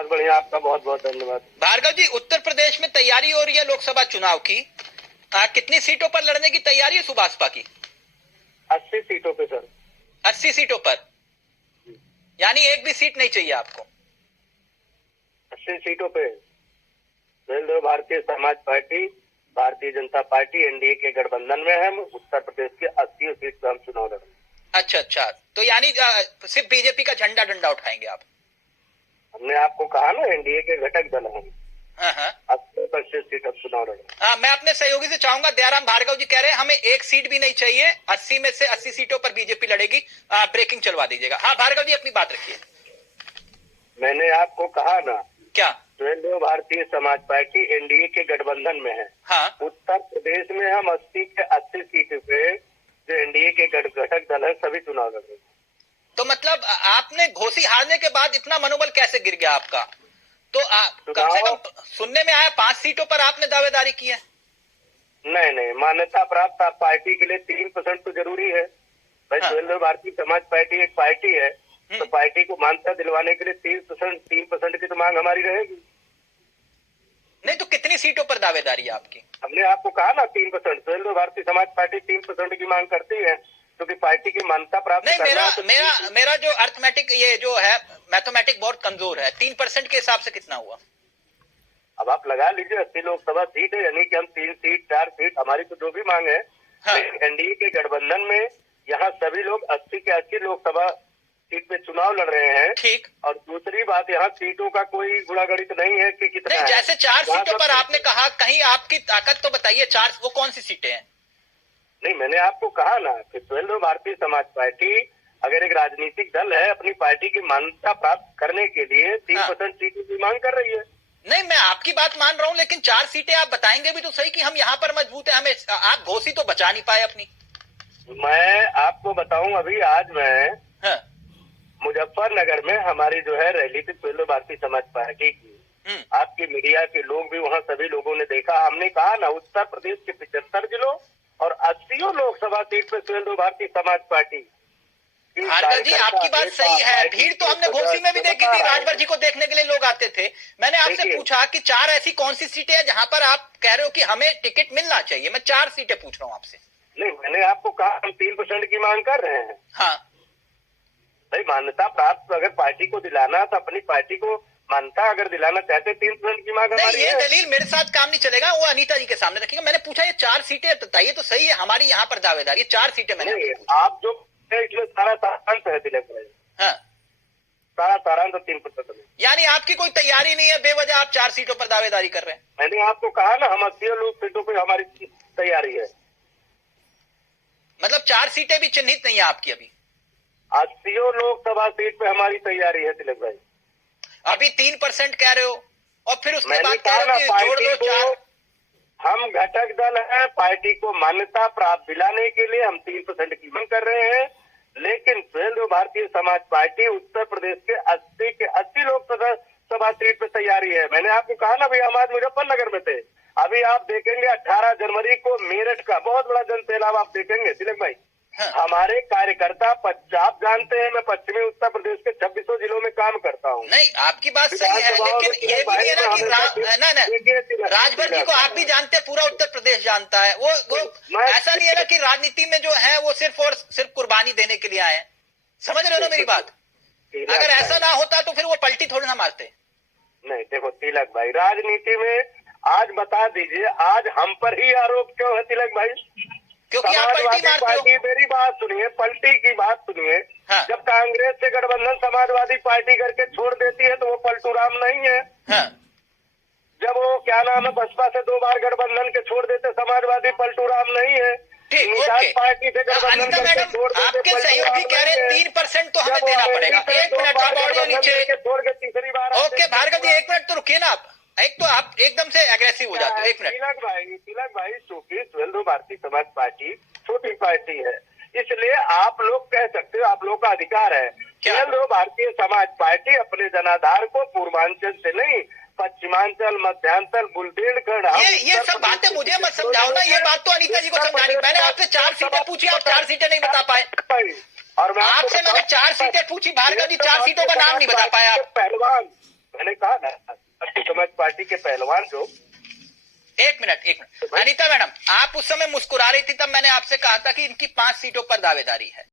बहुत बढ़िया, आपका बहुत बहुत धन्यवाद। भार्गव जी, उत्तर प्रदेश में तैयारी हो रही है लोकसभा चुनाव की। कितनी सीटों पर लड़ने की तैयारी है सुभाषपा की? 80 सीटों पे सर। 80 सीटों पर, यानी एक भी सीट नहीं चाहिए आपको? 80 सीटों पे Bharatiya Samaj party, Bharatiya Janata party NDA के गठबंधन में है। उत्तर प्रदेश के 80 सीट पे हम चुनाव लड़ेंगे। अच्छा, तो यानी सिर्फ बीजेपी का झंडा डंडा उठाएंगे आप? हमने आपको कहा ना, एनडीए के घटक दल हैं। हाँ। 80% सीट अब चुनाव लड़ेंगे। मैं अपने सहयोगी से चाहूंगा, दयाराम भार्गव जी कह रहे हैं हमें एक सीट भी नहीं चाहिए, 80 में से 80 सीटों पर बीजेपी लड़ेगी। ब्रेकिंग चलवा दीजिएगा। हाँ भार्गव जी, अपनी बात रखिए। मैंने आपको कहा ना, क्या? भारतीय समाज पार्टी एनडीए के गठबंधन में है। हाँ। उत्तर प्रदेश में हम 80 के 80 सीट पे जो एनडीए के घटक दल है सभी चुनाव लड़ेंगे। तो मतलब आपने घोषी हारने के बाद इतना मनोबल कैसे गिर गया आपका? तो कम से कम सुनने में आया 5 सीटों पर आपने दावेदारी की है। नहीं, मान्यता प्राप्त पार्टी के लिए 3% तो जरूरी है भाई। हाँ। भारतीय समाज पार्टी एक पार्टी है, तो पार्टी को मान्यता दिलवाने के लिए 3% की तो मांग हमारी रहेगी। नहीं तो कितनी सीटों पर दावेदारी है आपकी? हमने आपको कहा ना 3%। भारतीय समाज पार्टी 3% की मांग करती है, क्योंकि पार्टी की मान्यता प्राप्त नहीं, मेरा जो अर्थमेटिक, ये जो है मैथमेटिक बहुत कमजोर है। 3% के हिसाब से कितना हुआ? अब आप लगा लीजिए, 80 लोकसभा सीट है, यानी कि हम 3 सीट 4 सीट हमारी तो जो भी मांग है। हाँ। एनडीए के गठबंधन में यहाँ सभी लोग 80 के 80 लोकसभा सीट पे चुनाव लड़ रहे हैं। ठीक। और दूसरी बात, यहाँ सीटों का कोई गुणागणित नहीं है कि कितना नहीं, जैसे 4 सीटों पर आपने कहा, कहीं आपकी ताकत तो बताइए। 4 वो कौन सी सीटें हैं? नहीं, मैंने आपको कहा ना कि भारतीय समाज पार्टी अगर एक राजनीतिक दल है, अपनी पार्टी की मान्यता प्राप्त करने के लिए 3% सीटों की मांग कर रही है। नहीं, मैं आपकी बात मान रहा हूं, लेकिन 4 सीटें आप बताएंगे भी तो सही कि हम यहाँ पर मजबूत है। हमें आप घोषी तो बचा नहीं पाए अपनी। मैं आपको बताऊं, अभी आज मैं मुजफ्फरनगर में हमारी जो है रैली थी भारतीय समाज पार्टी की। आपकी मीडिया के लोग भी वहाँ, सभी लोगों ने देखा। हमने कहा ना, उत्तर प्रदेश के 75 जिलों और 80 लोकसभा सीट पे भारतीय समाज पार्टी। भार्गव जी, आपकी बात सही है। भीड़ तो हमने घोषी में भी देखी थी, राजभर जी को देखने के लिए लोग आते थे। मैंने आपसे पूछा कि 4 ऐसी कौन सी सीटें हैं जहां पर आप कह रहे हो कि हमें टिकट मिलना चाहिए। मैं 4 सीटें पूछ रहा हूँ आपसे। नहीं, मैंने आपको कहा हम 3% की मांग कर रहे हैं। हाँ भाई, मान्यता प्राप्त अगर पार्टी को दिलाना, तो अपनी पार्टी को मान्यता अगर दिलाना चाहते 3% की मांग हमारी है। ये दलील मेरे साथ काम नहीं चलेगा, वो अनीता जी के सामने रखिएगा। मैंने पूछा ये 4 सीटें बताइए तो सही है। हमारी यहाँ पर दावेदारी 4 सीटें मैंने आप जो इसमें सारा सारांश है तिलक भाई। हाँ, सारा सारांश 3%। यानी आपकी कोई तैयारी नहीं है, बेवजह आप 4 सीटों पर दावेदारी कर रहे हैं। मैंने आपको कहा ना, हम 80 लोग सीटों पर हमारी तैयारी है। मतलब 4 सीटें भी चिन्हित नहीं है आपकी अभी? 80 लोकसभा सीट पे हमारी तैयारी है तिलक भाई। अभी 3% कह रहे हो, और फिर उसके बाद कह रहे हो कि जोड़ दो 4। हम घटक दल है, पार्टी को मान्यता प्राप्त दिलाने के लिए हम 3% की मांग कर रहे हैं। लेकिन भारतीय समाज पार्टी उत्तर प्रदेश के 80 के 80 लोकसभा सीट पे तैयारी है। मैंने आपको कहा ना, भाई हम आज मुजफ्फरनगर में थे। अभी आप देखेंगे 18 जनवरी को मेरठ का बहुत बड़ा जन सैलाब आप देखेंगे तिलक भाई। हाँ। हमारे कार्यकर्ता आप जानते हैं, मैं पश्चिमी उत्तर प्रदेश के 26 जिलों में काम करता हूँ। नहीं, आपकी बात सही है, लेकिन ये भी है ना कि राजभर जी को आप भी जानते हैं, पूरा उत्तर प्रदेश जानता है। वो ऐसा नहीं है ना कि राजनीति में जो है वो सिर्फ और सिर्फ कुर्बानी देने के लिए आए हैं। समझ रहे हो ना मेरी बात? अगर ऐसा ना होता तो फिर वो पलटी थोड़ी ना मारते। नहीं देखो तिलक भाई, राजनीति में आज बता दीजिए, आज हम पर ही आरोप क्यों है तिलक भाई? क्योंकि आप पलटी मारते हो। मेरी बात सुनिए, पलटी की बात सुनिए। हाँ। जब कांग्रेस से गठबंधन समाजवादी पार्टी करके छोड़ देती है तो वो पलटू राम नहीं है। हाँ। जब वो क्या नाम है, बसपा से 2 बार गठबंधन के छोड़ देते समाजवादी, पलटू राम नहीं है। पार्टी से अनीता मैडम, आपके सहयोगी कह रहे हैं 3% तो हमें देना पड़ेगा। 1 मिनट आप ऑडियो नीचे छोड़ के तीसरी बार। ओके भार्गव जी, 1 मिनट तो रुकिए ना आप। एक तो आप एकदम से एग्रेसिव हो जाते हो। 1 मिनट तिलक भाई, चूंकि भारतीय समाज पार्टी छोटी पार्टी है, इसलिए आप लोग कह सकते हो, आप लोग का अधिकार है। भारतीय समाज पार्टी अपने जनाधार को पूर्वांचल से नहीं, पश्चिमांचल, मध्यांचल, बुंदेलखंड, ये सब बातें मुझे मत समझाओ ना। ये बात तो अनीता जी को समझानी। मैंने आपसे 4 सीटें पूछी, आप 4 सीटें नहीं बता पाए। और आपसे मैंने 4 सीटें पूछी भार्गव जी, 4 सीटों का नाम नहीं बता पाया आप। पहलवान मैंने कहा ना, भारतीय समाज पार्टी के पहलवान जो। एक मिनट अनीता मैडम, आप उस समय मुस्कुरा रही थी, तब मैंने आपसे कहा था कि इनकी 5 सीटों पर दावेदारी है।